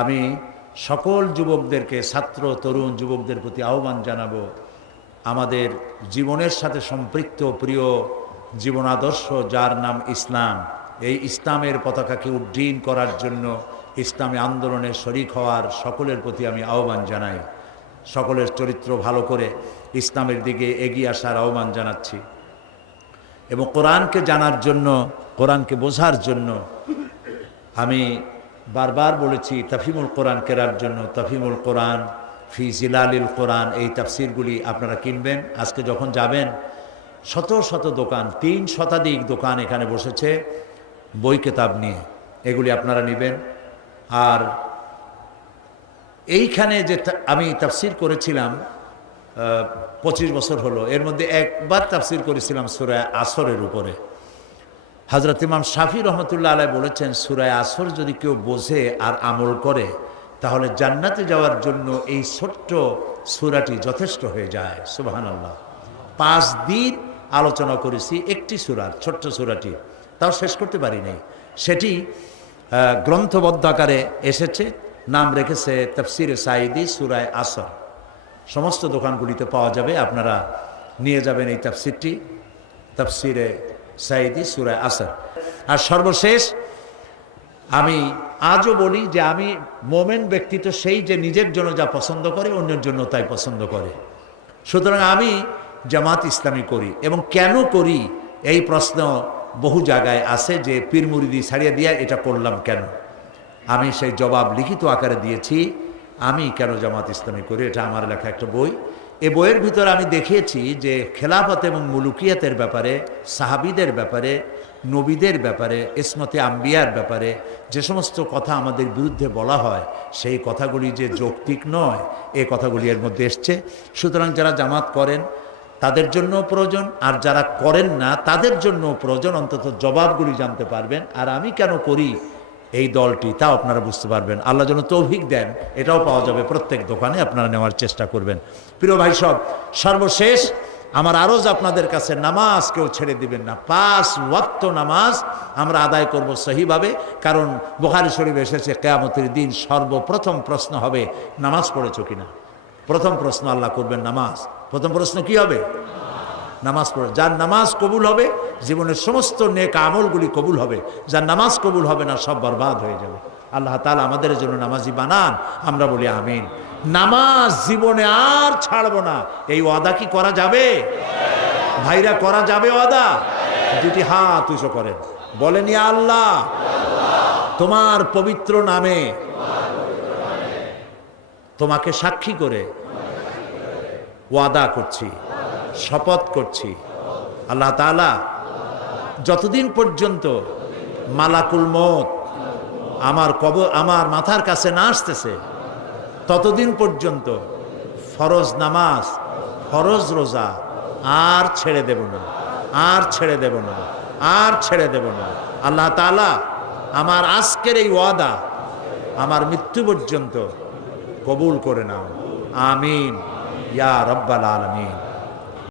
আমি সকল যুবকদেরকে, ছাত্র তরুণ যুবকদের প্রতি আহ্বান জানাবো, আমাদের জীবনের সাথে সম্পৃক্ত প্রিয় জীবন আদর্শ যার নাম ইসলাম, এই ইসলামের পতাকাকে উড্ডীন করার জন্য ইসলামী আন্দোলনে শরিক হওয়ার সকলের প্রতি আমি আহ্বান জানাই। সকলের চরিত্র ভালো করে ইসলামের দিকে এগিয়ে আসার আহ্বান জানাচ্ছি এবং কোরআনকে জানার জন্য, কোরআনকে বোঝার জন্য আমি বারবার বলেছি তাফহিমুল কোরআন কেরার জন্য তাফহিমুল কোরআন ফি জিলালিল কোরআন, এই তাফসিরগুলি আপনারা কিনবেন। আজকে যখন যাবেন শত শত দোকান, 3 শতাধিক দোকান এখানে বসেছে বই কেতাব নিয়ে, এগুলি আপনারা নেবেন। আর এইখানে যে আমি তাফসির করেছিলাম 25 বছর হলো, এর মধ্যে একবার তাফসির করেছিলাম সূরা আসরের উপরে। হযরত ইমাম শাফি রহমতুল্লাহ আলাইহি বলেছেন, সূরা আসর যদি কেউ বোঝে আর আমল করে তাহলে জান্নাতে যাওয়ার জন্য এই ছোট্ট সূরাটি যথেষ্ট হয়ে যায়। সুবহানাল্লাহ। 5 দিন আলোচনা করেছি একটি সূরার, ছোট্ট সূরাটি, তাও শেষ করতে পারি নাই। সেটি গ্রন্থবদ্ধ আকারে এসেছে, নাম রেখেছে তাফসিরে সাঈদী সূরা আসর। সমস্ত দোকানগুলিতে পাওয়া যাবে, আপনারা নিয়ে যাবেন এই তাফসিরটি, তাফসিরে সাঈদী সূরা আসর। আর সর্বশেষ আমি আজও বলি যে আমি মোমেন ব্যক্তি তো সেই যে নিজের জন্য যা পছন্দ করে অন্যের জন্য তাই পছন্দ করে। সুতরাং আমি জামাত ইসলামী করি, এবং কেন করি এই প্রশ্ন বহু জায়গায় আছে যে পীর মুরিদি ছাড়িয়ে দিয়া এটা করলাম কেন। আমি সেই জবাব লিখিত আকারে দিয়েছি, আমি কেন জামাত ইসলামী করি। এটা আমার লেখা একটা বই। এ বইয়ের ভিতরে আমি দেখিয়েছি যে খেলাফত এবং মুলুকিয়াতের ব্যাপারে, সাহাবীদের ব্যাপারে, নবীদের ব্যাপারে, ইসমতে আম্বিয়ার ব্যাপারে যে সমস্ত কথা আমাদের বিরুদ্ধে বলা হয় সেই কথাগুলি যে যৌক্তিক নয়, এ কথাগুলি এর মধ্যে এসছে। সুতরাং যারা জামাত করেন তাদের জন্য প্রয়োজন, আর যারা করেন না তাদের জন্য প্রয়োজন, অন্তত জবাবগুলি জানতে পারবেন। আর আমি কেন করি এই দলটি তাও আপনারা বুঝতে পারবেন। আল্লাহ যেন তৌফিক দেন, এটাও পাওয়া যাবে প্রত্যেক দোকানে, আপনারা নেওয়ার চেষ্টা করবেন। প্রিয় ভাই সব, সর্বশেষ আমার আরজ আপনাদের কাছে, নামাজ কেউ ছেড়ে দিবেন না। 5 ওয়াক্ত নামাজ আমরা আদায় করব সহিভাবে, কারণ বুখারী শরীফে এসেছে কিয়ামতের দিন সর্বপ্রথম প্রশ্ন হবে নামাজ পড়েছো কিনা। প্রথম প্রশ্ন আল্লাহ করবেন নামাজ। প্রথম প্রশ্ন কি হবে? নামাজ পড়ে। যার নামাজ কবুল হবে জীবনের সমস্ত নেক আমলগুলি কবুল হবে, যার নামাজ কবুল হবে না সব বরবাদ হয়ে যাবে। আল্লাহ তাআলা আমাদের জন্য নামাজি বানান, আমরা বলি আমিন। নামাজ জীবনে আর ছাড়বো না, এই ওয়াদা কি করা যাবে ভাইরা? করা যাবে ওয়াদা? দুটি হাত উঁচু করেন, বলেন ইয়া আল্লাহ, তোমার পবিত্র নামে তোমাকে সাক্ষী করে ওয়াদা করছি, শপথ করছি, আল্লাহ তাআলা যতদিন পর্যন্ত মালাকুল মউত আমার মাথার কাছে না আসতেছে ততদিন পর্যন্ত ফরজ নামাজ, ফরজ রোজা আর ছেড়ে দেব না, আর ছেড়ে দেব না, আর ছেড়ে দেব না। আল্লাহ তাআলা আমার আজকের এই ওয়াদা আমার মৃত্যু পর্যন্ত কবুল করে নাও, আমিন ইয়া রাব্বাল আলামিন।